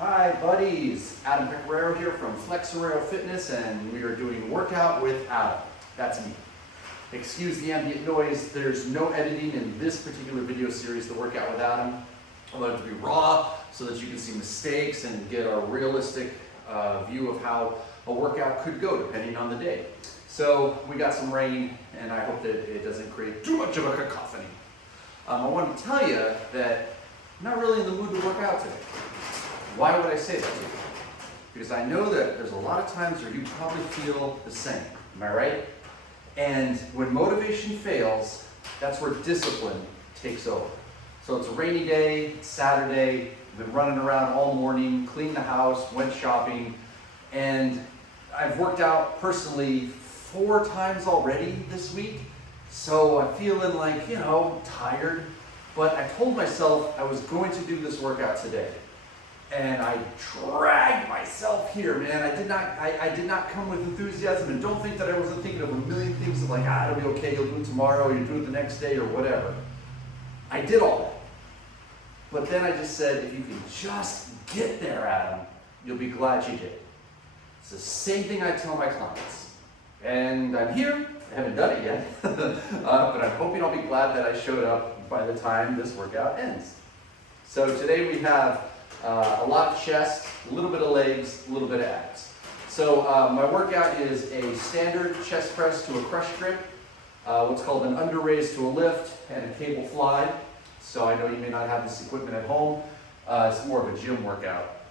Hi buddies, Adam Pecoraro here from Flexoraro Fitness, and we are doing Workout with Adam. That's me. Excuse the ambient noise, there's no editing in this particular video series, the Workout with Adam. I want it to be raw so that you can see mistakes and get a realistic view of how a workout could go depending on the day. So we got some rain, and I hope that it doesn't create too much of a cacophony. I want to tell you that I'm not really in the mood to work out today. Why would I say that to you? Because I know that there's a lot of times where you probably feel the same. Am I right? And when motivation fails, that's where discipline takes over. So it's a rainy day, it's Saturday, I've been running around all morning, cleaned the house, went shopping, and I've worked out personally 4 times already this week. So I'm feeling like, tired. But I told myself I was going to do this workout today. And I dragged myself here, man. I did not come with enthusiasm, and don't think that I wasn't thinking of a million things of like, it'll be okay, you'll do it tomorrow, you'll do it the next day, or whatever. I did all that. But then I just said, if you can just get there, Adam, you'll be glad you did. It's the same thing I tell my clients. And I'm here, I haven't done it yet, but I'm hoping I'll be glad that I showed up by the time this workout ends. So today we have a lot of chest, a little bit of legs, a little bit of abs. So my workout is a standard chest press to a crush grip, what's called an under raise to a lift, and a cable fly. So I know you may not have this equipment at home. It's more of a gym workout.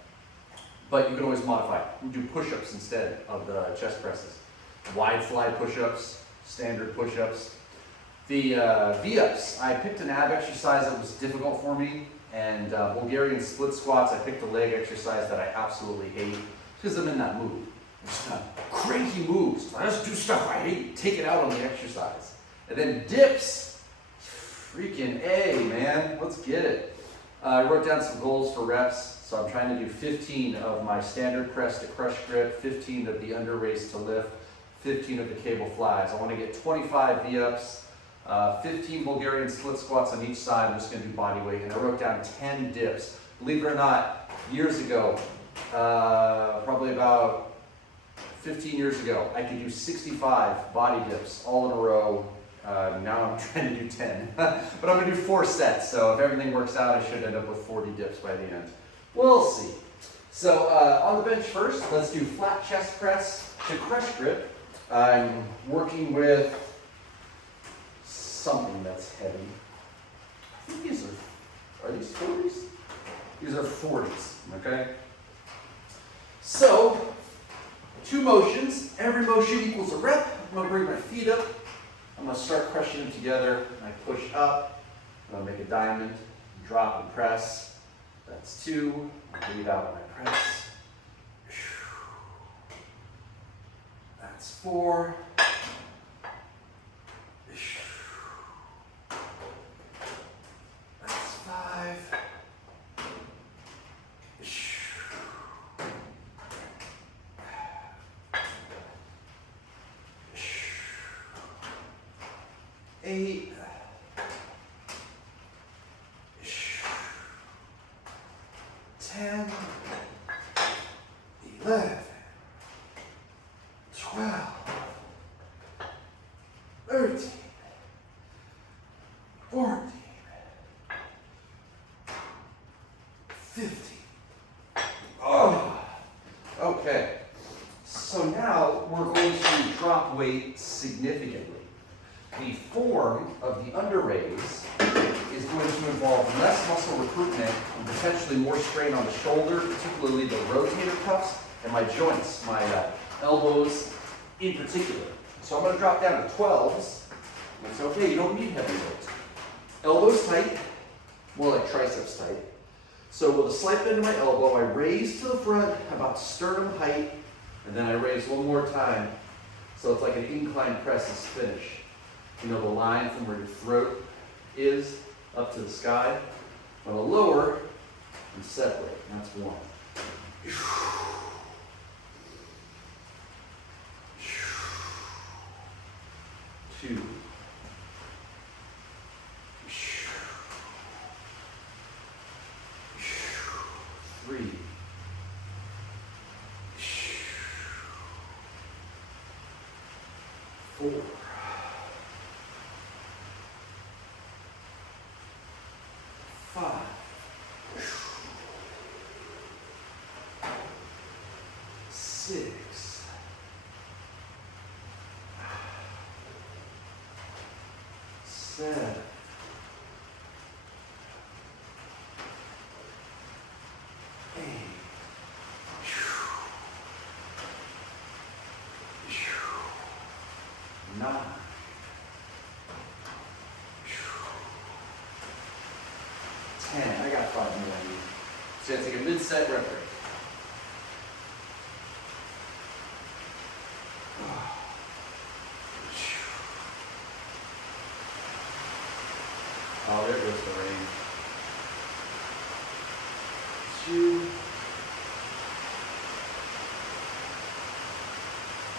But you can always modify it. We do push-ups instead of the chest presses. Wide fly push-ups, standard push-ups. The V-ups, I picked an ab exercise that was difficult for me. And Bulgarian Split-Squats, I picked a leg exercise that I absolutely hate because I'm in that mood. Just cranky moves. I just do stuff I hate, take it out on the exercise. And then dips, freaking A, man, let's get it. I wrote down some goals for reps. So I'm trying to do 15 of my standard press to crush grip, 15 of the under raise to lift, 15 of the cable flies. I want to get 25 V-ups. 15 Bulgarian split squats on each side. I'm just going to do body weight, and I wrote down 10 dips. Believe it or not, years ago, probably about 15 years ago, I could do 65 body dips all in a row. Now I'm trying to do 10, but I'm going to do 4 sets. So if everything works out, I should end up with 40 dips by the end. We'll see. So on the bench first, let's do flat chest press to crush grip. I'm working with something that's heavy. I think these are these 40s? These are 40s, okay? So, 2 motions, every motion equals a rep. I'm gonna bring my feet up. I'm gonna start crushing them together. I push up, I'm gonna make a diamond, drop and press. That's 2, breathe out when I press. That's 4. Eight, 10, 11, 12, 13, 14, 15. Oh, okay. So now we're going to drop weight significantly. The form of the under raise is going to involve less muscle recruitment and potentially more strain on the shoulder, particularly the rotator cuffs and my joints, my elbows in particular. So I'm going to drop down to 12s. It's okay, you don't need heavy weight. Elbows tight, more like triceps tight. So with a slight bend in my elbow, I raise to the front about sternum height, and then I raise one more time. So it's like an incline press is finished. You know the line from where your throat is up to the sky. On a lower and separate. That's 1. 2. 3. 4, 5, 6, 7, 8, 9, 10. I got 5 more I need. So it's like a mid-set rep break. Oh, there goes the rain. 2,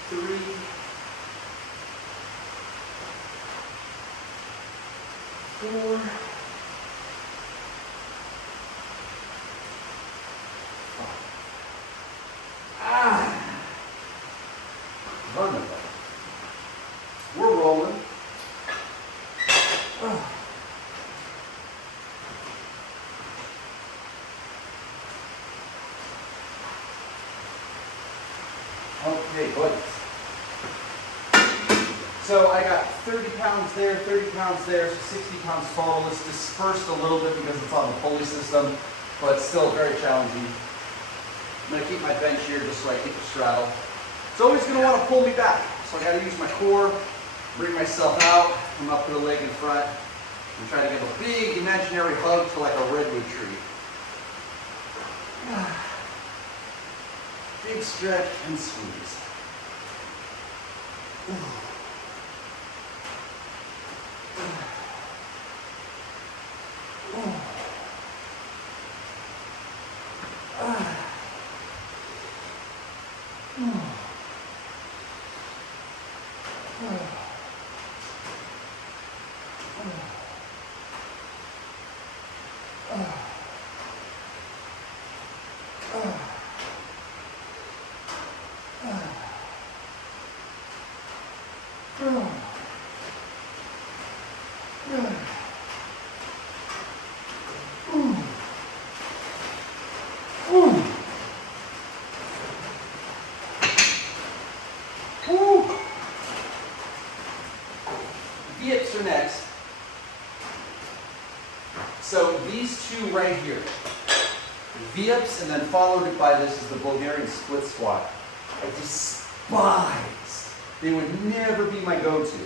3, 4, 5. Wonderful. We're rolling. Okay, buddies. So I got 30 pounds there, 30 pounds there, so 60 pounds total. It's dispersed a little bit because it's on the pulley system, but still very challenging. I'm going to keep my bench here just so I keep the straddle. It's always going to want to pull me back, so I got to use my core, bring myself out, come up to the leg in front, and try to give a big imaginary hug to like a redwood tree. Big stretch and squeeze. Dips are next. So these two right here, V-ups, and then followed by this is the Bulgarian Split-Squat. I despise. They would never be my go-to.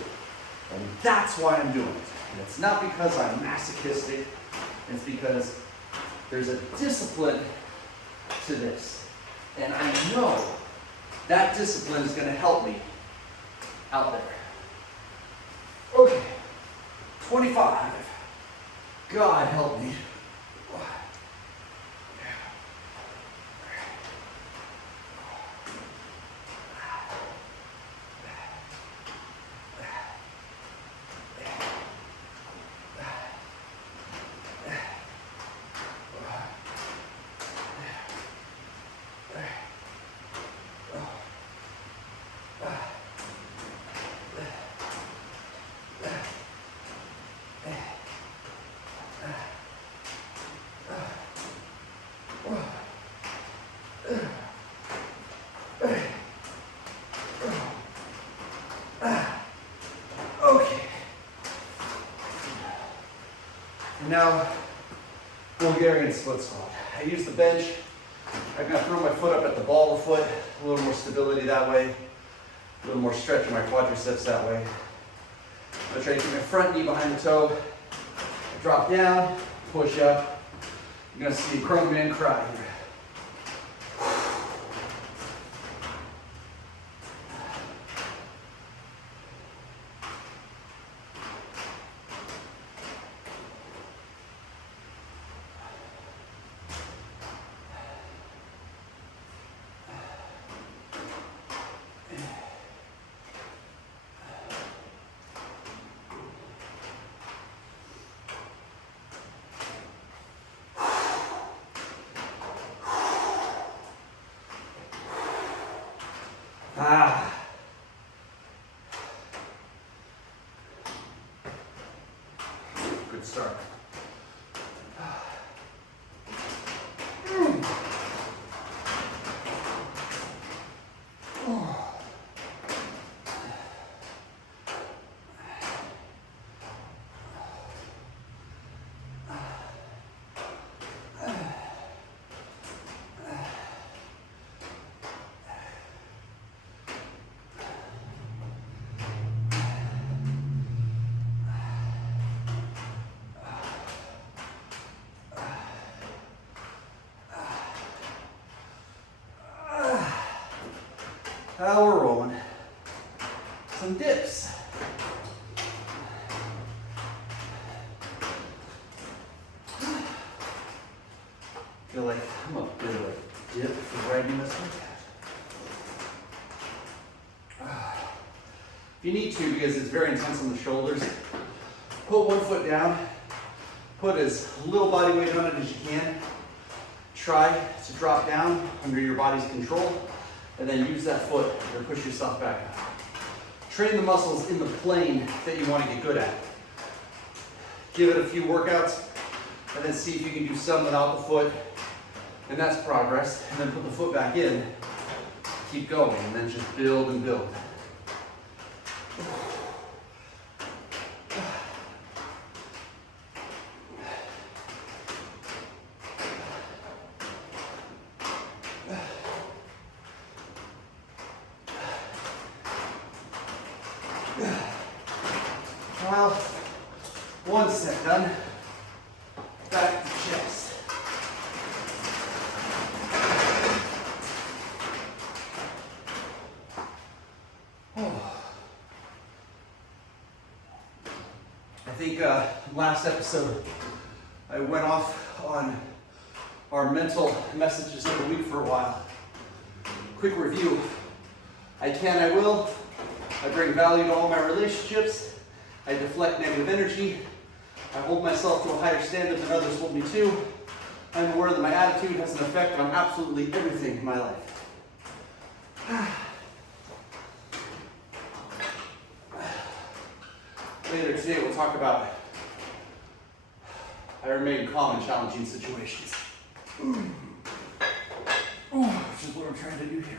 And that's why I'm doing it. And it's not because I'm masochistic. It's because there's a discipline to this. And I know that discipline is going to help me out there. Okay, 25. God help me. Okay. Now, Bulgarian split squat. I use the bench. I'm going to throw my foot up at the ball of the foot. A little more stability that way. A little more stretch in my quadriceps that way. I'm going to try to keep my front knee behind the toe. Drop down, push up. You're going to see a grown man cry here. Good start. Now we're rolling. Some dips. Feel like I'm a bit of a dip for riding this one. If you need to, because it's very intense on the shoulders, put one foot down, put as little body weight on it as you can. Try to drop down under your body's control, and then use that foot to push yourself back up. Train the muscles in the plane that you want to get good at. Give it a few workouts, and then see if you can do some without the foot, and that's progress. And then put the foot back in, keep going, and then just build and build. Well, one set done. Back to chest. I think last episode I went off on our mental messages of the week for a while. Quick review. I can, I will. I bring value to all my relationships. I deflect negative energy. I hold myself to a higher standard than others hold me to. I'm aware that my attitude has an effect on absolutely everything in my life. Later today we'll talk about I remain calm in challenging situations. Which is what I'm trying to do here.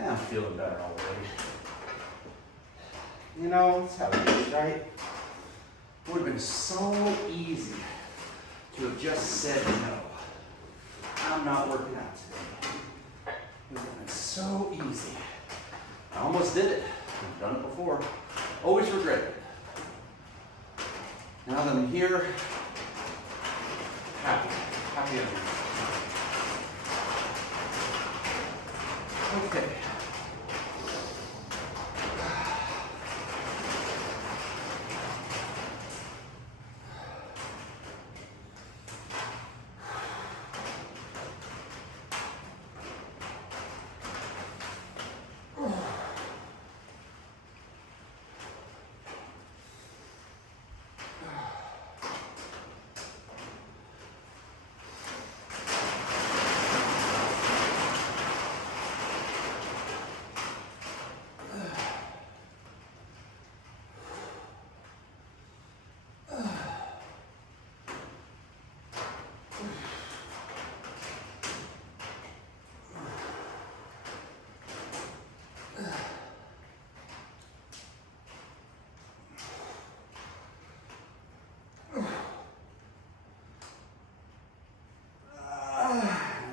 I'm feeling better already. You know, that's how it is, right? It would have been so easy to have just said no. I'm not working out today. It would have been so easy. I almost did it. I've done it before. Always regret it. Now that I'm here, happy energy. Okay.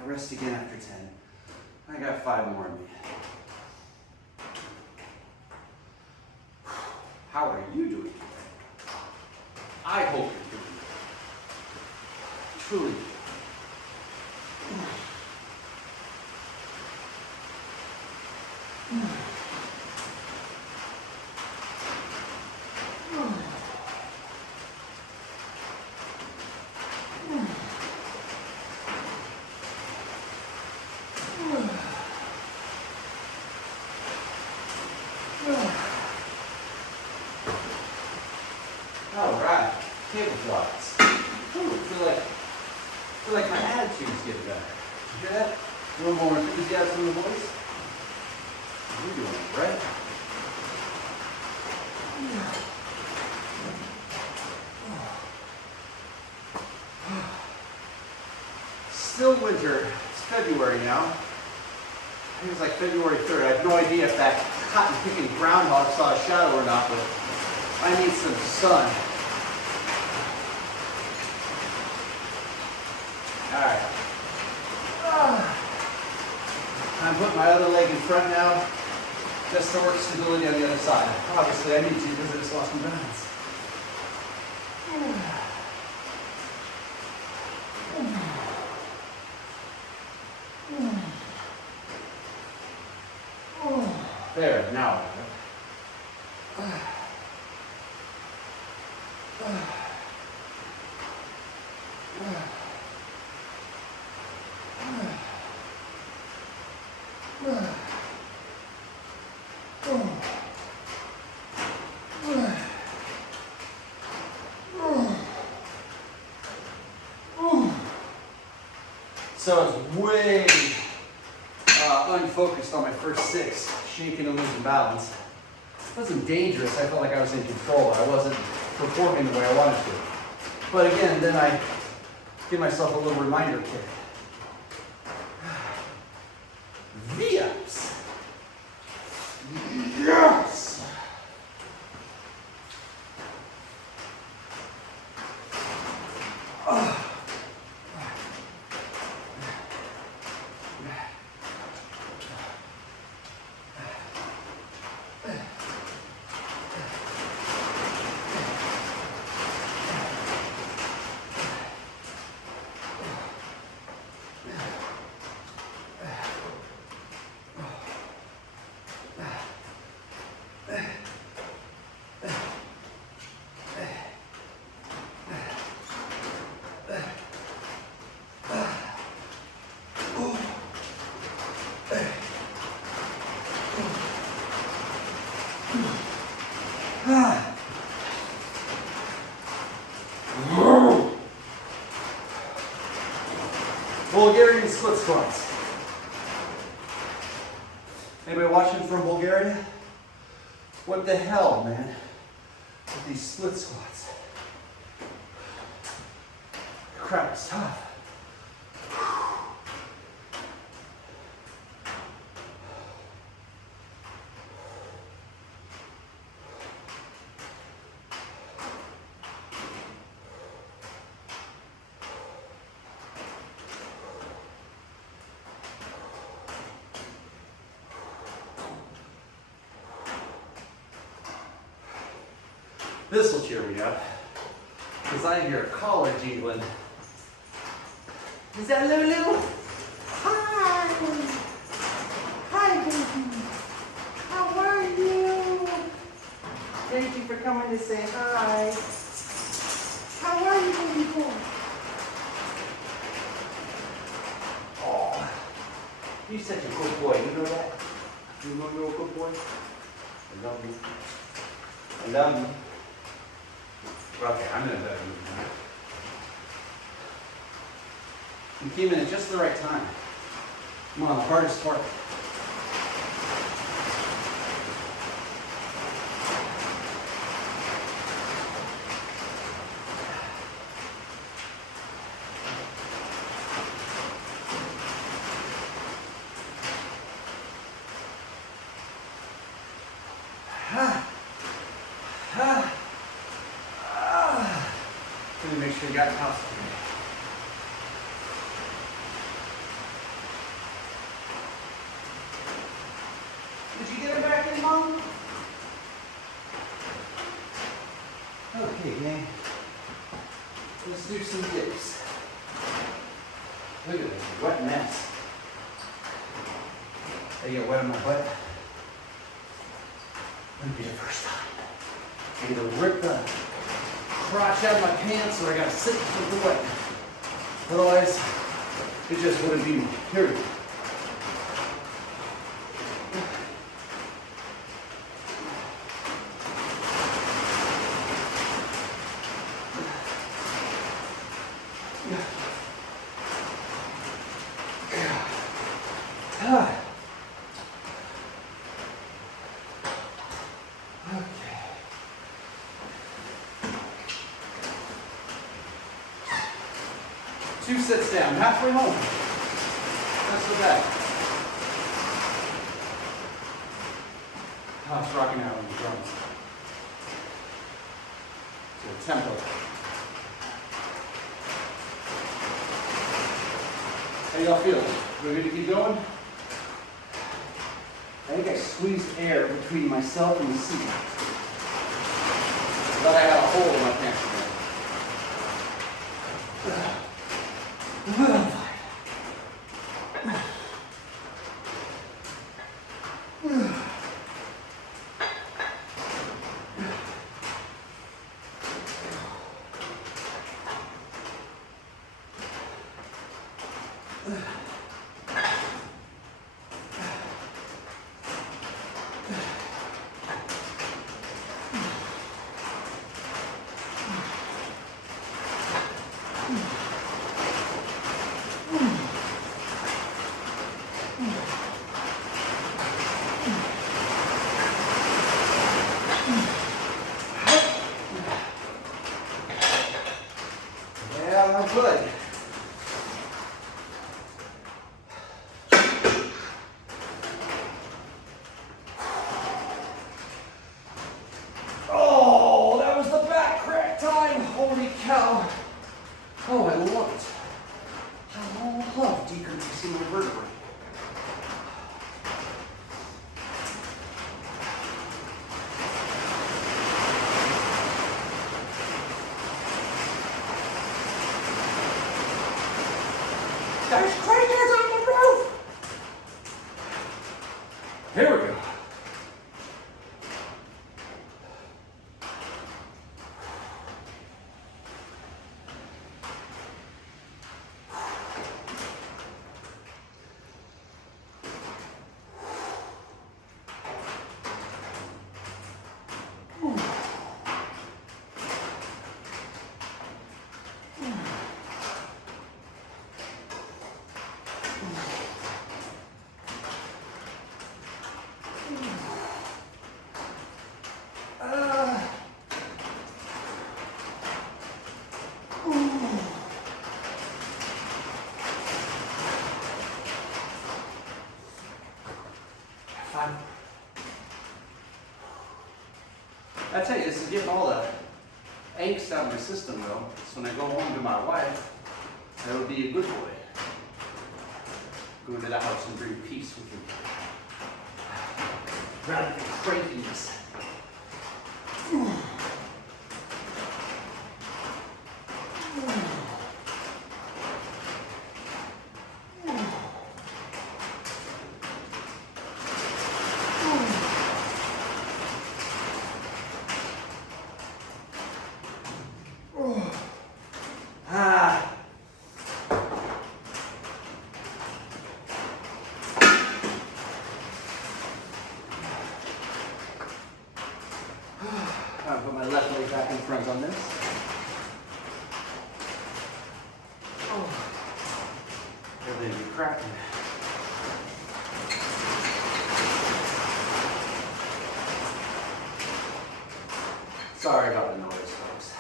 Rest again after 10. I got 5 more in me. How are you doing today? I hope you're doing good. Truly. All right, tablecloths. Ooh, I feel like my attitude's getting better. You hear that? A little more enthusiasm in the voice. You're doing it, right? Still winter. It's February now. I think it's like February 3rd. I have no idea if that cotton-picking groundhog saw a shadow or not, but I need some sun. All right. I'm putting my other leg in front now, just to work stability on the other side. Obviously, I need to because I just lost my balance. There, now. So I was way unfocused on my first 6, shaking and losing balance. It wasn't dangerous. I felt like I was in control. I wasn't performing the way I wanted to. But again, then I give myself a little reminder kick. V-ups. Yes! Bulgarian split squats. Anybody watching from Bulgaria? What the hell, man, with these split squats? Crap, it's tough. This will cheer me up, because I hear a collar jingling. Is that Lulu? Hi! Hi, baby. How are you? Thank you for coming to say hi. How are you, baby boy? Oh, you're such a good boy. You know that? You know you're a good boy? I love you. I love you. Okay, I'm in a better mood now. You came in at just the right time. I'm on the hardest part. Let me make sure you got the house. Did you get her back in, Mom? Okay, gang. Let's do some dips. Look at this wet mess. I get wet on my butt. Would be the first time. I either rip the crotch out of my pants or I gotta sit with the weight. Otherwise, it just wouldn't be me, period. Okay. 2 sets down, halfway home. That's the bad. Oh, it's rocking out on the drums. So tempo. How y'all feeling? We ready to keep going? I think I squeezed air between myself and the seat. I thought I had a hole in my pants again. Yeah, I'm good. Oh, that was the back crack time. Holy cow. Oh, I love it. I love decreasing my vertebrae. There's craters on the roof! Here we go. I tell you, this is getting all the angst out of my system though. So when I go home to my wife, I will be a good boy. Go to the house and bring peace with me. Rather than crankiness. I'll put my left leg back in front on this. Oh, everything be cracking. Sorry about the noise, folks.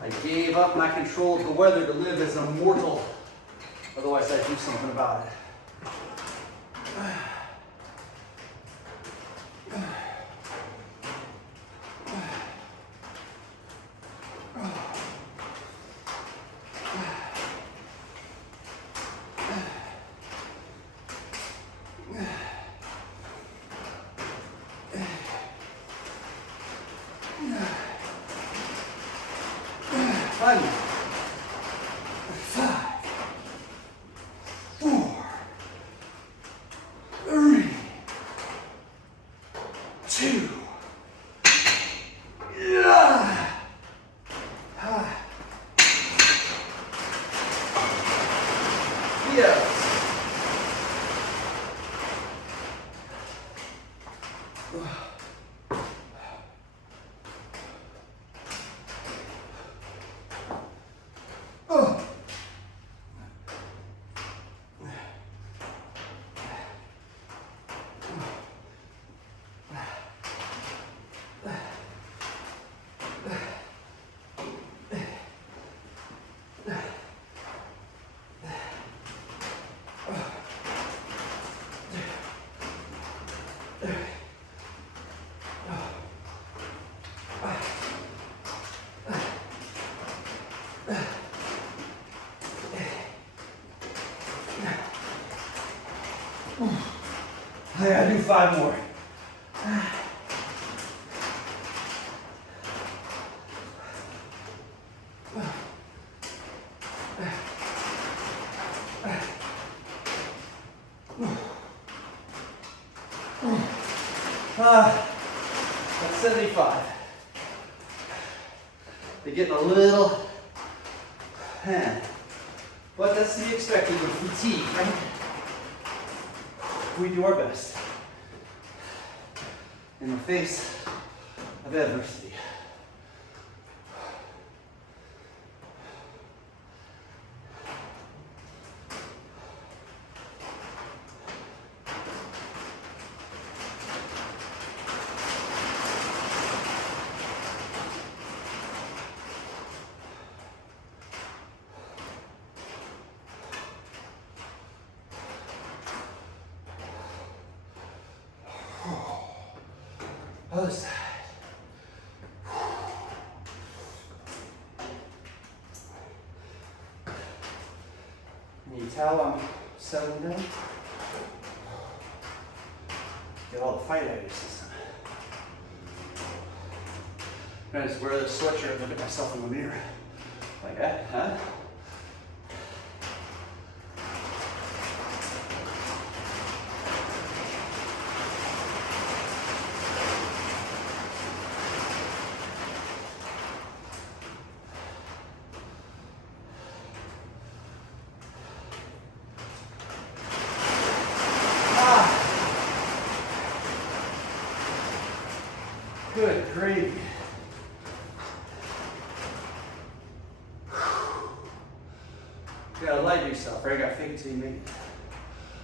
I gave up my control of the weather to live as a mortal. Otherwise, I'd do something about it. One, 5, 4, I gotta do 5 more. That's 75. They're getting a little, but that's to be expected with fatigue, right? We do our best in the face of adversity. Other side. Need a towel, I'm settling down. Get all the fight out of your system. I just wear this sweatshirt and look at myself in the mirror. Like that, huh? Good gravy. You gotta lie to yourself, right? You gotta fake it till you make it.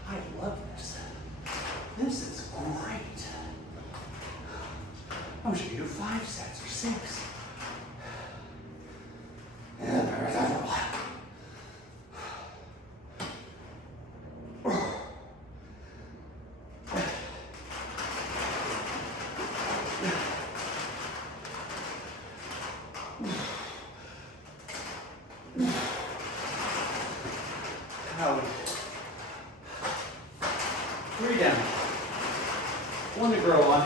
I love this. This is great. I wish I could do 5 sets or 6. Howdy. 3 down. 1 to grow on.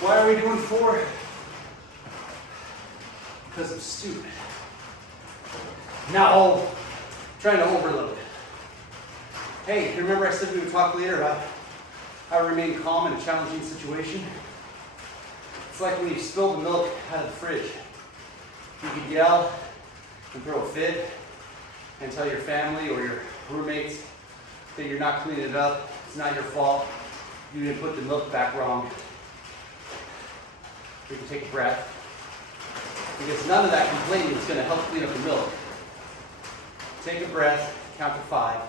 Why are we doing 4? Because I'm stupid. No, trying to overload. Hey, you remember I said we would talk later about how to remain calm in a challenging situation? It's like when you spill the milk out of the fridge. You could yell and throw a fit and tell your family or your roommates that you're not cleaning it up, it's not your fault, you didn't put the milk back wrong. You can take a breath, because none of that complaining is going to help clean up the milk. Take a breath, count to 5,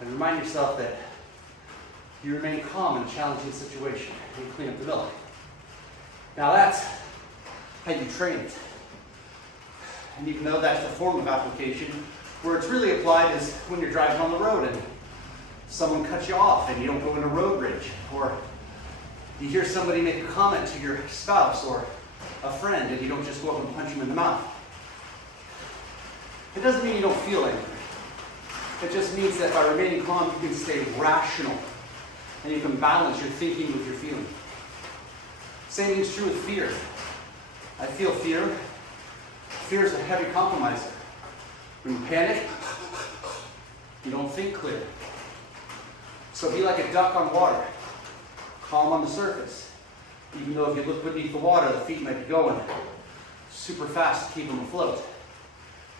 and remind yourself that you remain calm in a challenging situation and you clean up the milk. Now that's how you train it. And even though that's the form of application, where it's really applied is when you're driving on the road and someone cuts you off and you don't go into road rage, or you hear somebody make a comment to your spouse or a friend and you don't just go up and punch them in the mouth. It doesn't mean you don't feel anything. It just means that by remaining calm, you can stay rational and you can balance your thinking with your feeling. Same thing is true with fear. I feel fear. Fear is a heavy compromiser. When you panic, you don't think clear. So be like a duck on water, calm on the surface. Even though if you look beneath the water, the feet might be going super fast to keep them afloat.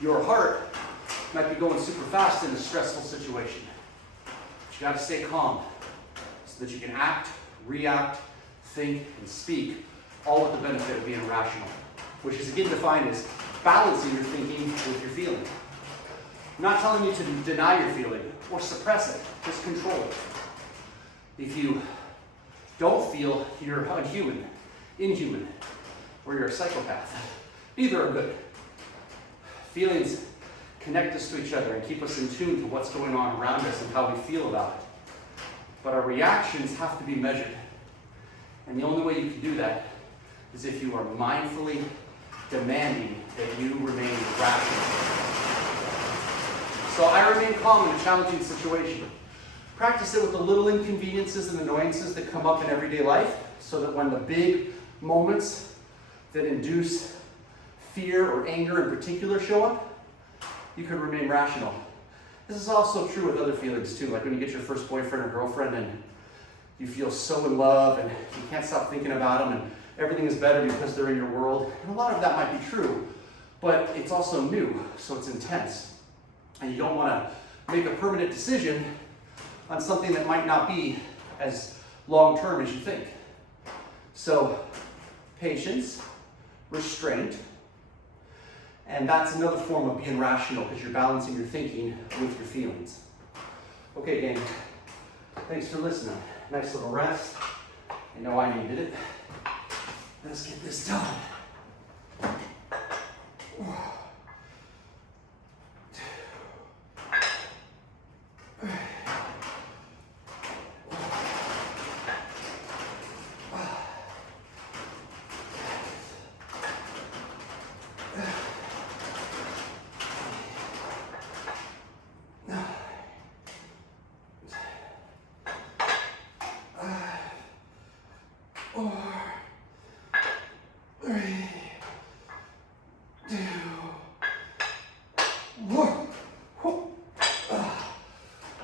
Your heart might be going super fast in a stressful situation. But you gotta stay calm. so that you can act, react, think, and speak, all with the benefit of being rational, which is again defined as balancing your thinking with your feeling. I'm not telling you to deny your feeling or suppress it, just control it. If you don't feel, you're unhuman, inhuman, or you're a psychopath. Neither are good. Feelings connect us to each other and keep us in tune to what's going on around us and how we feel about it. But our reactions have to be measured. And the only way you can do that is if you are mindfully demanding that you remain rational. So I remain calm in a challenging situation. Practice it with the little inconveniences and annoyances that come up in everyday life, so that when the big moments that induce fear or anger in particular show up, you can remain rational. This is also true with other feelings too, like when you get your first boyfriend or girlfriend and you feel so in love and you can't stop thinking about them and everything is better because they're in your world. And a lot of that might be true, but it's also new, so it's intense. And you don't want to make a permanent decision on something that might not be as long-term as you think. So, patience, restraint, and that's another form of being rational because you're balancing your thinking with your feelings. Okay, gang, thanks for listening. Nice little rest. I know I needed it. Let's get this done.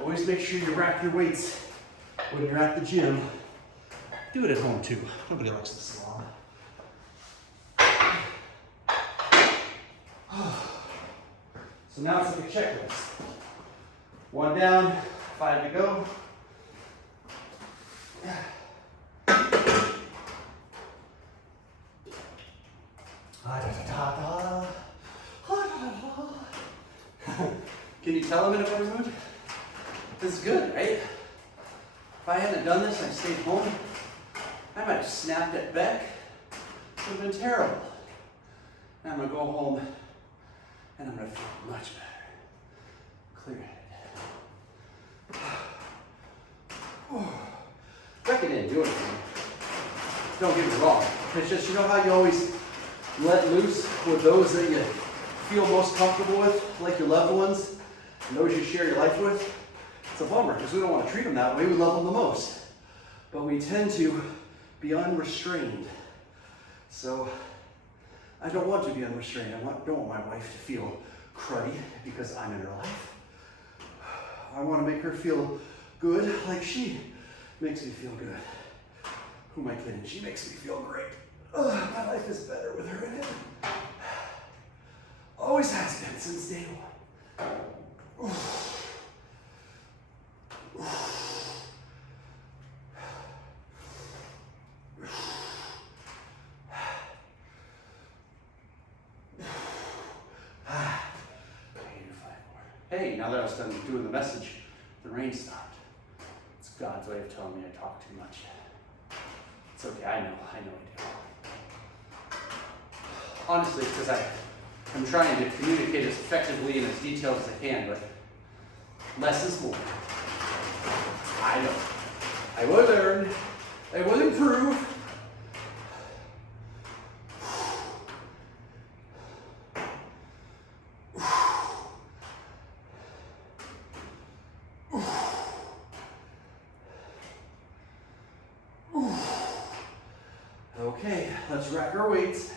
Always make sure you rack your weights when you're at the gym. Do it at home too. Nobody likes this long. So now it's like a checklist. 1 down, 5 to go. Can you tell I'm in a better mood? This is good, right? If I hadn't done this and I stayed home, I might have snapped at Beck. It would have been terrible. Now I'm going to go home and I'm going to feel much better. Clear-headed. Beck didn't do anything. Don't get me wrong. It's just, you know how you always let loose with those that you feel most comfortable with, like your loved ones, and those you share your life with? It's a bummer because we don't want to treat them that way. We love them the most. But we tend to be unrestrained. So I don't want to be unrestrained. I don't want my wife to feel cruddy because I'm in her life. I want to make her feel good like she makes me feel good. Who am I kidding? She makes me feel great. My life is better with her in it. Always has been since day one. Hey, now that I was done doing the message, the rain stopped. It's God's way of telling me I talk too much. It's okay, I know I do. Honestly, because I'm trying to communicate as effectively and as detailed as I can, but less is more. I know. I will learn. I will improve. Okay, let's rack our weights.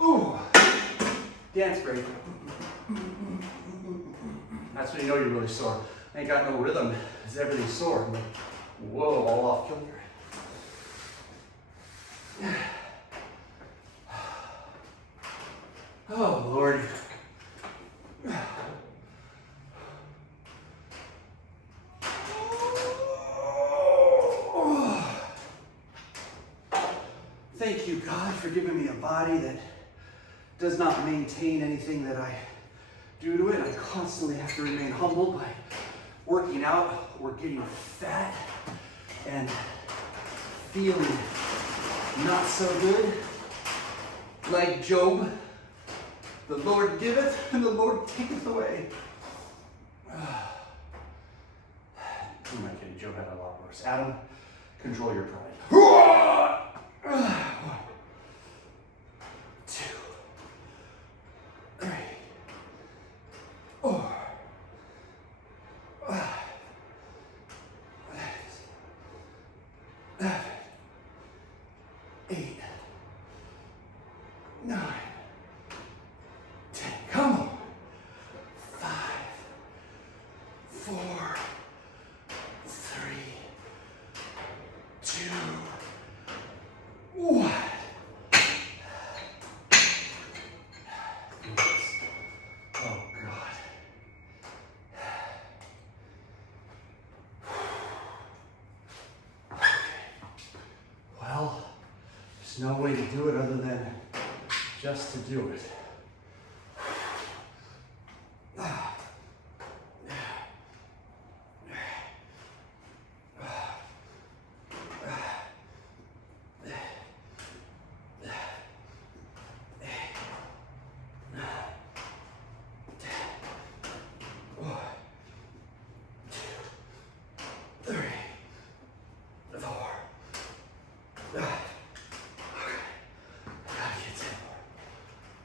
Ooh, dance break. That's when you know you're really sore. I ain't got no rhythm, because everything's sore. I'm like, whoa, all off kilter. Oh, Lord. Thank you, God, for giving me a body that does not maintain anything that I do to it. I constantly have to remain humble by working out or getting fat and feeling not so good. Like Job, the Lord giveth and the Lord taketh away. Who am I kidding? Job had a lot worse. Adam, control your pride. 1, 2, 3, 4, 5, 6, 7, 8, 9, 10. Come on. 5, 4, 3, 2, 1. Oh, God. Well, there's no way to do it other than just to do it.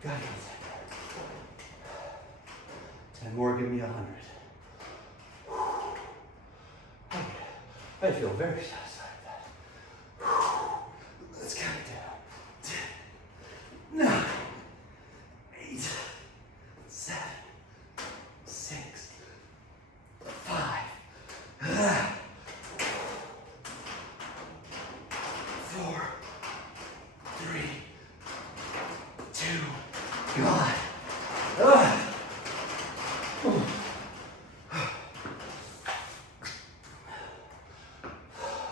Gotta get 10 more, give me 100. I feel very satisfied with that. Let's count it down. 10, 9, 8, 7, 6, 5, 4, 3, 2, God.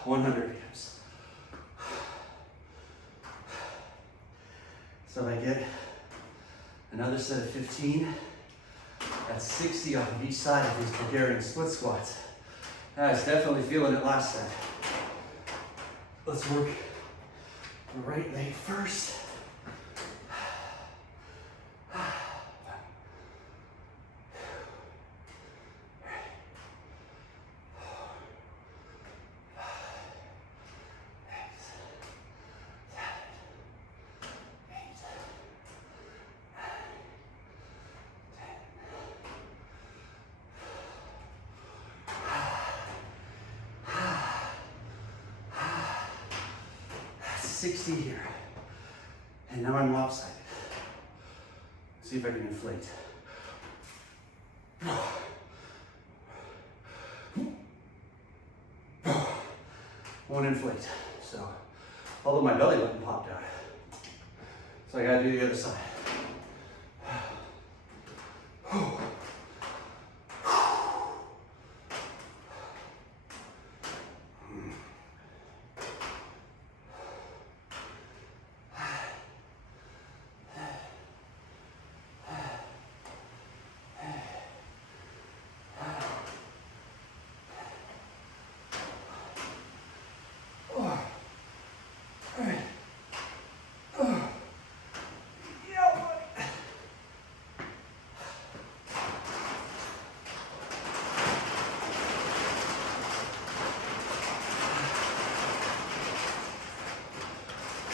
100 reps. So I get another set of 15. That's 60 off of each side of these Bulgarian split squats. I was definitely feeling it last set. Let's work the right leg first. That's 60 here. And now I'm lopsided. See if I can inflate. Won't inflate. So, although my belly button popped out. So I gotta do the other side.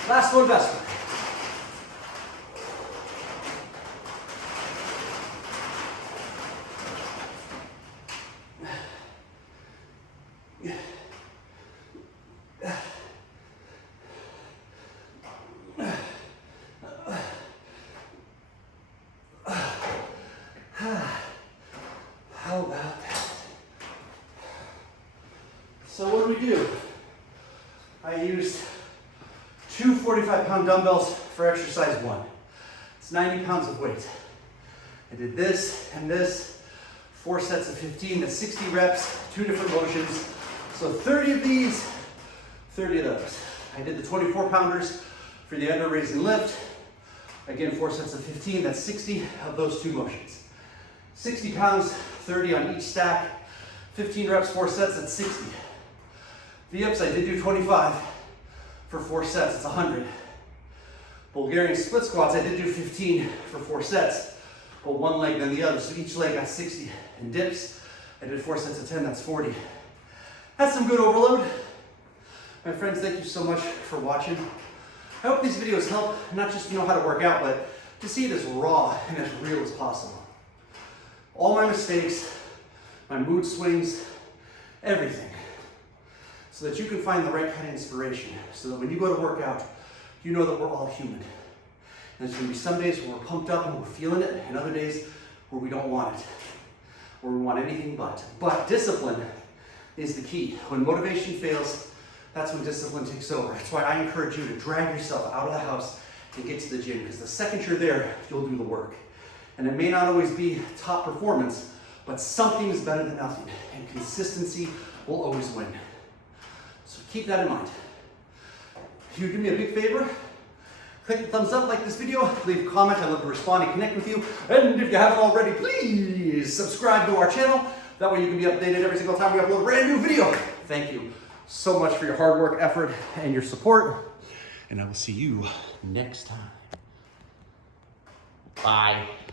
Last one, best one. How about that? So what do we do? I used two 45-pound dumbbells for exercise 1. It's It's 90 pounds of weight. I did this and this, 4 sets of 15, that's 60 reps, 2 different motions. So 30 of these, 30 of those. I did the 24 pounders for the under raise and lift. Again, 4 sets of 15, that's 60 of those 2 motions. 60 pounds, 30 on each stack, 15 reps, 4 sets, that's 60. V-ups, I did do 25 for 4 sets, it's 100. Bulgarian split squats, I did do 15 for 4 sets, but one leg then the other, so each leg got 60. And dips, I did 4 sets of 10, that's 40. That's some good overload. My friends, thank you so much for watching. I hope these videos help, not just to know how to work out, but to see it as raw and as real as possible. All my mistakes, my mood swings, everything. So that you can find the right kind of inspiration. So that when you go to work out, you know that we're all human. And there's gonna be some days where we're pumped up and we're feeling it, and other days where we don't want it. Where we want anything but. But discipline is the key. When motivation fails, that's when discipline takes over. That's why I encourage you to drag yourself out of the house and get to the gym, because the second you're there, you'll do the work. And it may not always be top performance, but something is better than nothing, and consistency will always win. So keep that in mind. If you do me a big favor, click the thumbs up, like this video, leave a comment. I love to respond and connect with you. And if you haven't already, please subscribe to our channel. That way you can be updated every single time we upload a brand new video. Thank you so much for your hard work, effort, and your support. And I will see you next time. Bye.